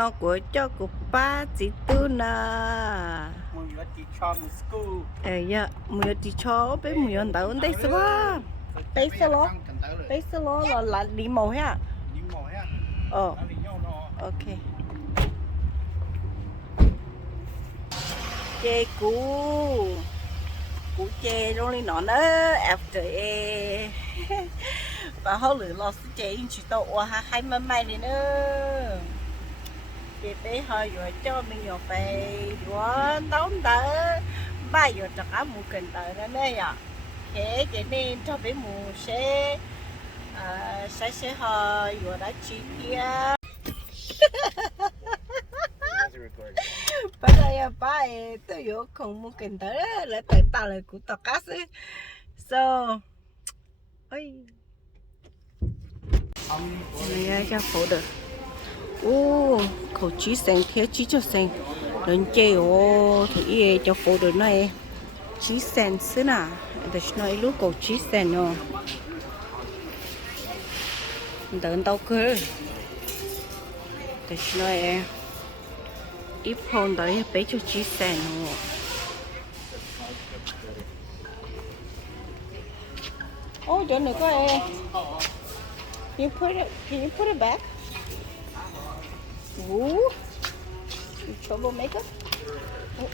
nó của cho của ba chỉ tu na mùi là chỉ cho một school dạ mùi chỉ cho bé mùi ăn tao đây sao đây sao là đi màu ha ok chê cú chê rồi đi nó nữa after và họ lựa lọt chê chỉ tao hai mai đi nữa chị bé hơi rồi cho mình rồi về rồi đóng đỡ ba giờ chắc áo mù cần đỡ nữa nè ạ thế cho nên cho bé mù sẽ hơi rồi đã chi kia bây giờ ba tôi vô không mù cần đỡ là tại tao là của tao cá sư so ơi này cho phụ được khẩu chí sen thế chí cho sen lớn chơi thì cho phụ được này chí sen xứ nào để nói lúc khẩu chí sen nó đợn tao cơ để nói ít phong đấy bé cho chí sen nó chỗ này có can you put it back? Ooh, you trouble makeup? No.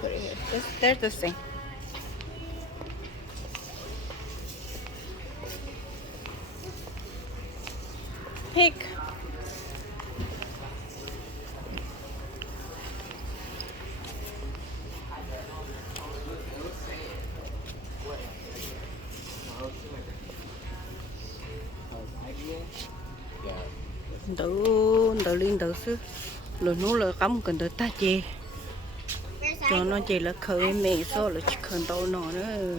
Put it here. There's the thing. Pick. Đỡ liên đỡ xứ rồi nó là cắm cần đỡ ta chê cho nó chỉ là khởi mẹ số là chỉ cần đâu nó nữa.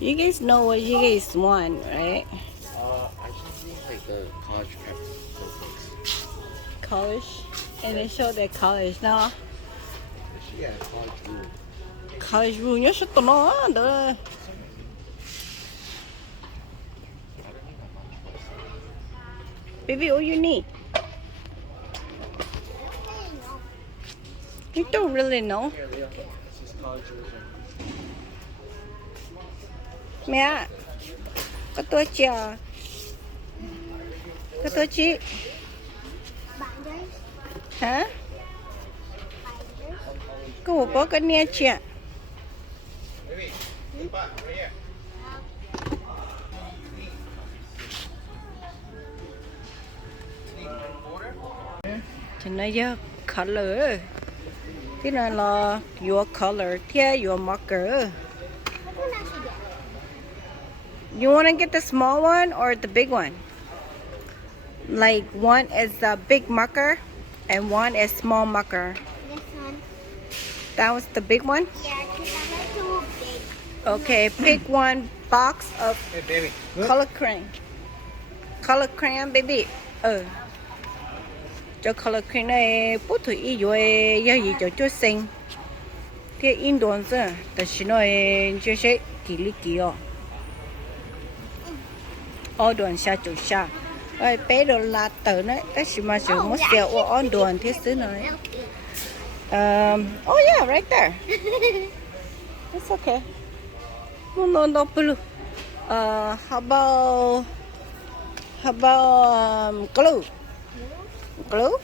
You guys know what you guys want, right? I just need like the college prep notebooks. College, and they show their college now. Yeah, college rule. College rule nhớ số tụi nó đỡ. Baby, all you need. You don't really know. This is college version. Mẹ, có tôi chờ. Có tôi chị. Hả? Có một bó cái nè chị ạ. Thì nó giờ color. Thế này là your color, thế your marker. You want to get the small one or the big one? Like one is a big marker and one is small marker. This one. That was the big one? Yeah, because I like too big. Okay, pick one box of hey baby color crayon. Color crayon, baby. Cho color crayon này bút thử ý rồi giờ gì cho xinh. Thế in đồn rồi, tại vì nó cho sẽ kỳ lý kỳ ọ. Ở đồn xa chỗ xa. Rồi bé đồ là tờ đấy, tại vì mà chỉ muốn xèo ở đồn thế xứ này. Oh yeah, right there. It's okay. No blue. How about glue? Glue?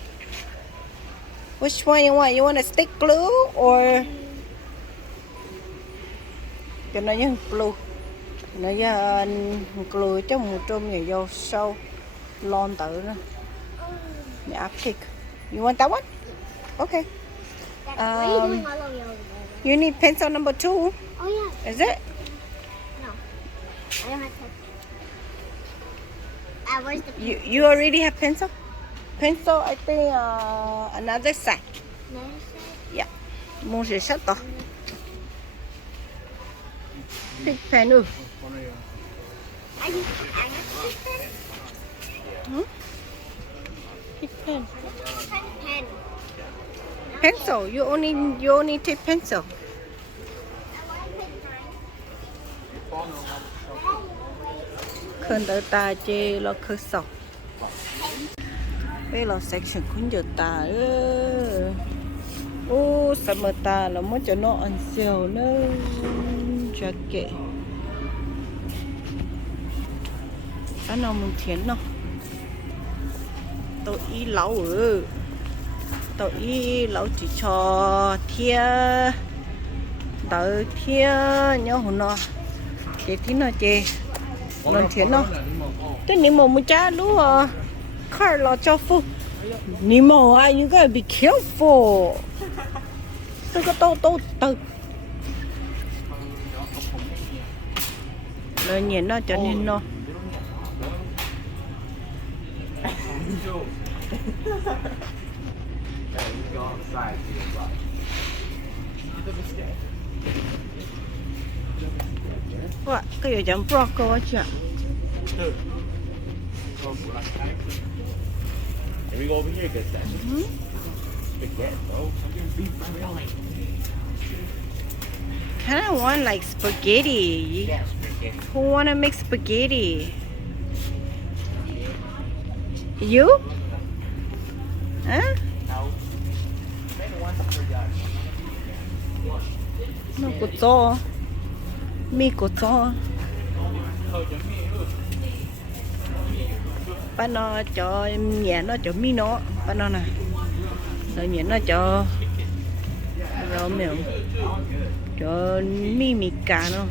Which one you want? You want a stick glue or? Cho nó như glue. Nó như glue cho một trong nhiều dầu sâu lon tự nữa. Yeah, pick. You want that one? Okay. What are you doing all over your You need pencil number 2. Oh yeah. Is it? No. I don't have to. Where's the pencil? You already have pencil? Pencil, I think another side. Another side? Yeah. Mua sẽ sách to. Pick pen. I got this pen. Pick pen. Pen. Pencil. You only take pencil. I want to pick khơi đỡ ta chê lo khơi sọc bây giờ section cũng giờ ta ô sao mà ta là muốn cho nó ăn xèo nữa cho kệ anh nào mình thiến nào tôi ý lẩu tôi ý lẩu chỉ cho thia đỡ thia nhớ hồn nó chị tin nó chị lần thiến nó cái niệm mồ một cha luôn à car lo cho phu niệm mồ ai you gotta be careful tôi có tô tự lời nhìn nó cho nên nó what cái gì chẳng broccoli chứ Can we go over here? Good session. Spaghetti, bro. Beef belly. I don't want like spaghetti. Yeah, spaghetti. Who wanna make spaghetti? You? Huh? No. Maybe once per yard. Nó có cho mi có cho ba nó cho nhẹ nó cho mi nó ba nó nè rồi nhẹ nó cho rồi miệng cho mi cà nó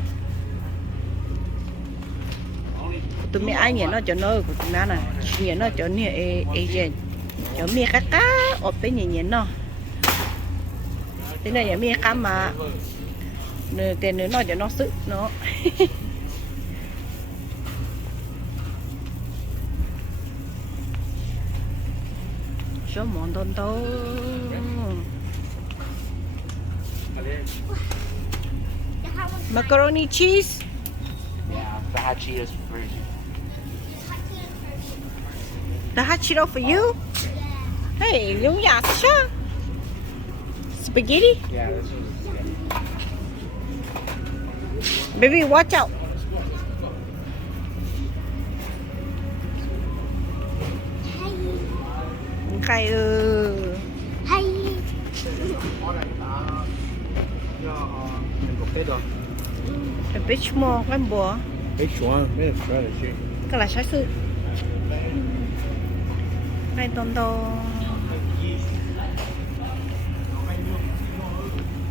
tụi mi ai nhẹ nó cho nó của tụi nó nè nhẹ nó cho nhẹ e cho mi cá ở bên nhẹ nó thế này mi cá mà nè tiền nữa nó cho nó sức nó số món tôn tố macaroni cheese. Yeah, the hot Cheetos version. The hot Cheeto for you? Hey, Nyuaj, sure. Spaghetti? Yeah, this was spaghetti. Baby, watch out. Khai Hay. the bitch more cái bùa. Which one? Man, it's trying to shake. Cái là sai sự. Hai tôn tô.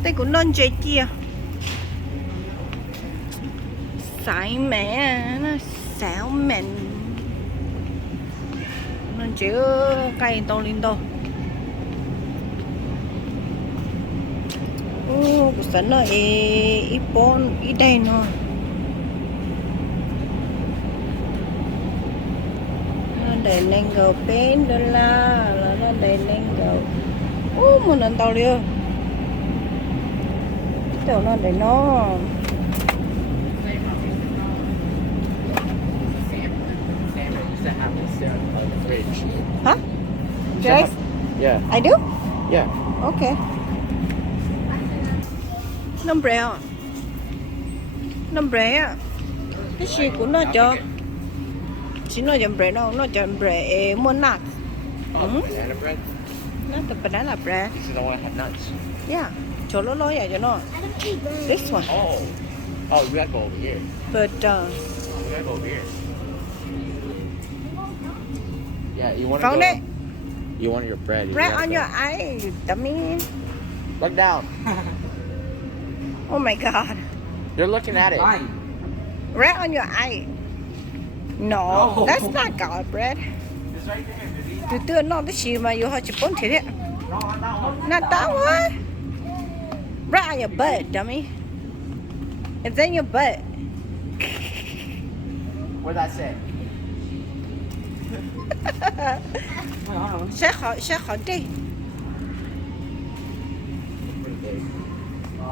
Đây cũng non chơi kia. Sải mẹ nó xảo mẹn. Nên chữ cây tô linh tô. Cuộc sống nó ít bốn ít đây nó. Nó để lên gầu bên đó là nó để lên gầu. Một lần tàu liêu. Tàu nó để nó. Huh? Yes? Yeah. I do? Yeah. Okay. Number cái gì của nó cho chỉ nó chọn bread đâu nó chọn bread mua nut Banana bread? nó tập banana bread You don't want to have nuts. yeah chỗ lố lố vậy cho nó I don't eat bread. this one Oh, we gotta go over here. but We gotta go over here. Yeah, you want found it You want your bread. bread on your eye you dummy Look down. oh my god You're looking at it. bread on your eye no that's not God bread It's right there, baby. từ từ nó cái gì mà you have to put it No, on that one. not that one bread on your butt dummy it's in your butt Where'd that say? sẽ khỏi đi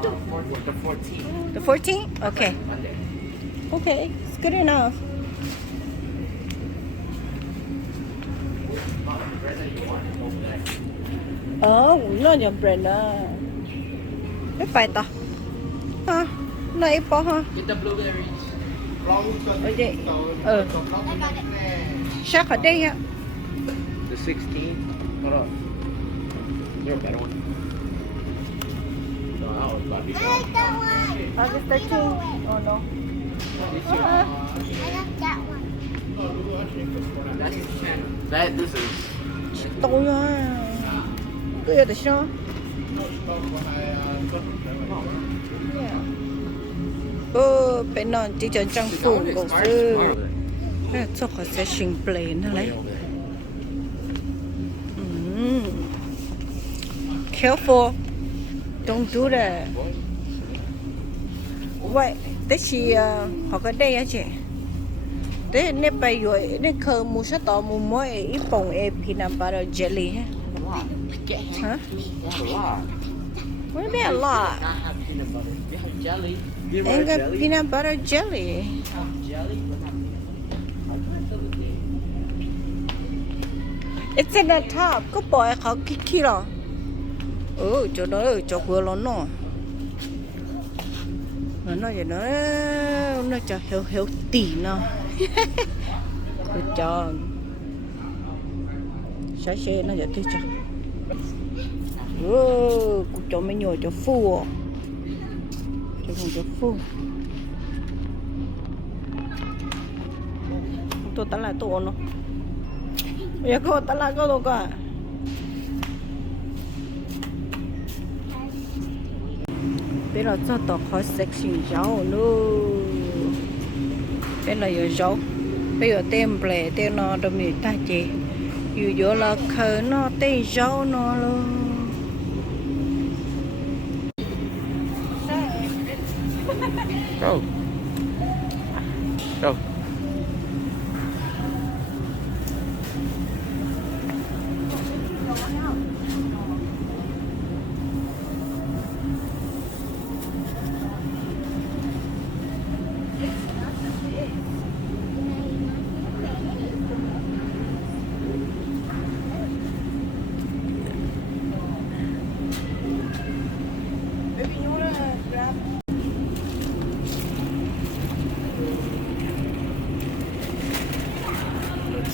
The 14th. the 14th okay Monday. okay it's good enough nó nhầm bread đó cái phải to ha nó ít bỏ ha Get the blueberries. Ở đây. Chắc ở đây á. The 16. Hold up. You're a better one. No, that one's about to be gone. August 13. Oh no. This is. Tôi à. Tôi ở đây sao? Bên nó chỉ cho trang phục cổ xưa. Cái chỗ có sẽ sinh plane này. Careful. Don't do that. Vậy, thế thì họ có đây á chị. Thế nên bây giờ nên khờ mua sát tỏ mua mỗi ít bông peanut butter jelly ha. Hả? What do you mean a lot? Not have peanut butter. You have jelly. Ain't got peanut butter jelly. Jelly? It's in the top. Có bỏ họ kiki rồi. Chỗ đó chỗ vừa lớn nó. Nó vậy nó cho hiểu tỉ nó. Cho sáng xe nó vậy thôi cho. Cũng cho mấy nhồi cho phu. Cho không cho phu. Tôi ta lại tôi nó. Bây giờ ta lại có đâu cả. Bây giờ cho tao khỏi section rau nữa. Bây giờ giờ rau. Bây giờ tem ple tem nó đâm như ta chị. Dù giờ là khờ nó tê rau nó luôn. Go. Go.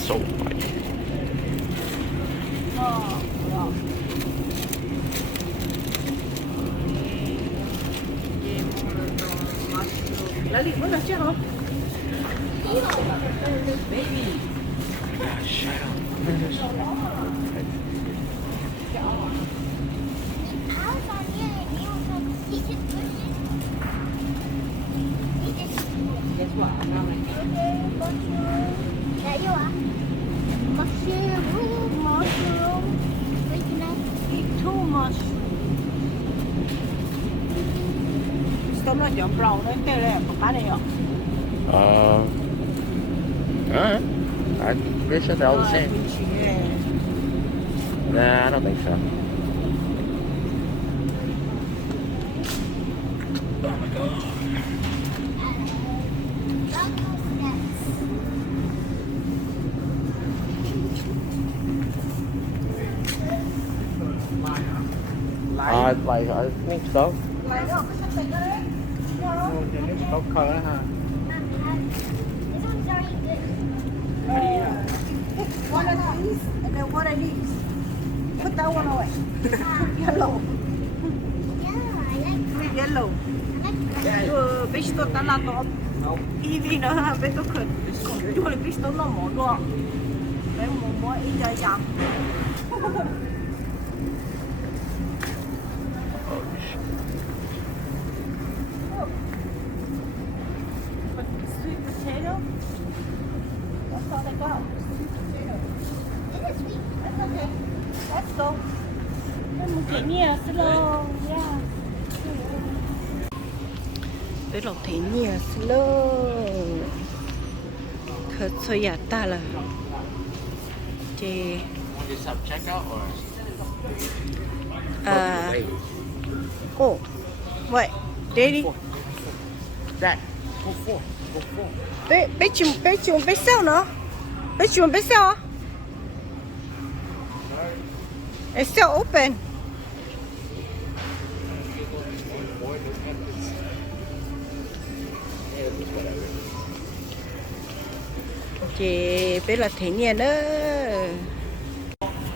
So funny. Lali, mana sih lo? Baby. Shut up. Guess what? Mushroom. Eat too much. Stop nó chọn brown đấy, cái này có bán này không? Alright. I'm pretty sure they're all the same. Nah, I don't think so. I think so. Có khờ đó hả? One of these and then one of these. Put that one away. Yellow. Yellow. Bisto tala to. Ivi na beto kun. Du har bisto no mo do. Lấy mo ít dài dài. Sweet potato. That's all they got. Sweet potato. That's okay. Let's go. Mình nhiều slow. Yeah. Bây giờ thấy nhiều slow. Khởi thôi giả ta là. Chị. Want to do self-checkout or? Oh. Vậy. Daddy. Dad, go for. Bé chuồng bé sao nữa? Bé chuồng bé sao? It's still open. chị biết là thế nhiên đó. Have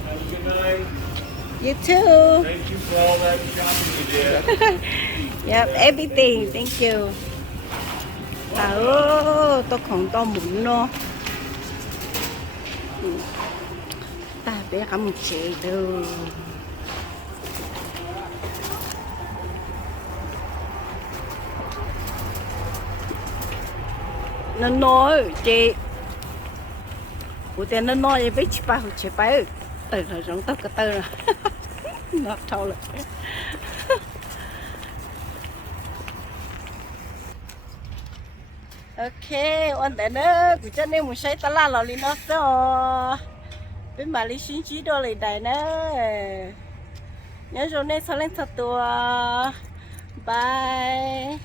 a good night. You too. Thank you for all that shopping you did. Yep, everything. Thank you. Tôi không to muốn nó. Ta biết không chế đâu. Nó nói chị. Ủa tiền nó nói vậy biết chị phải từ rồi rong tóc cái từ nó thâu lại. Ok, ổn định nữa, cứ cho nên muốn xây ta la lò lên nó sao? Bên mà đi xin chỉ đồ lên đây nữa. Nhớ rồi nên sao lên thật tua. Bye.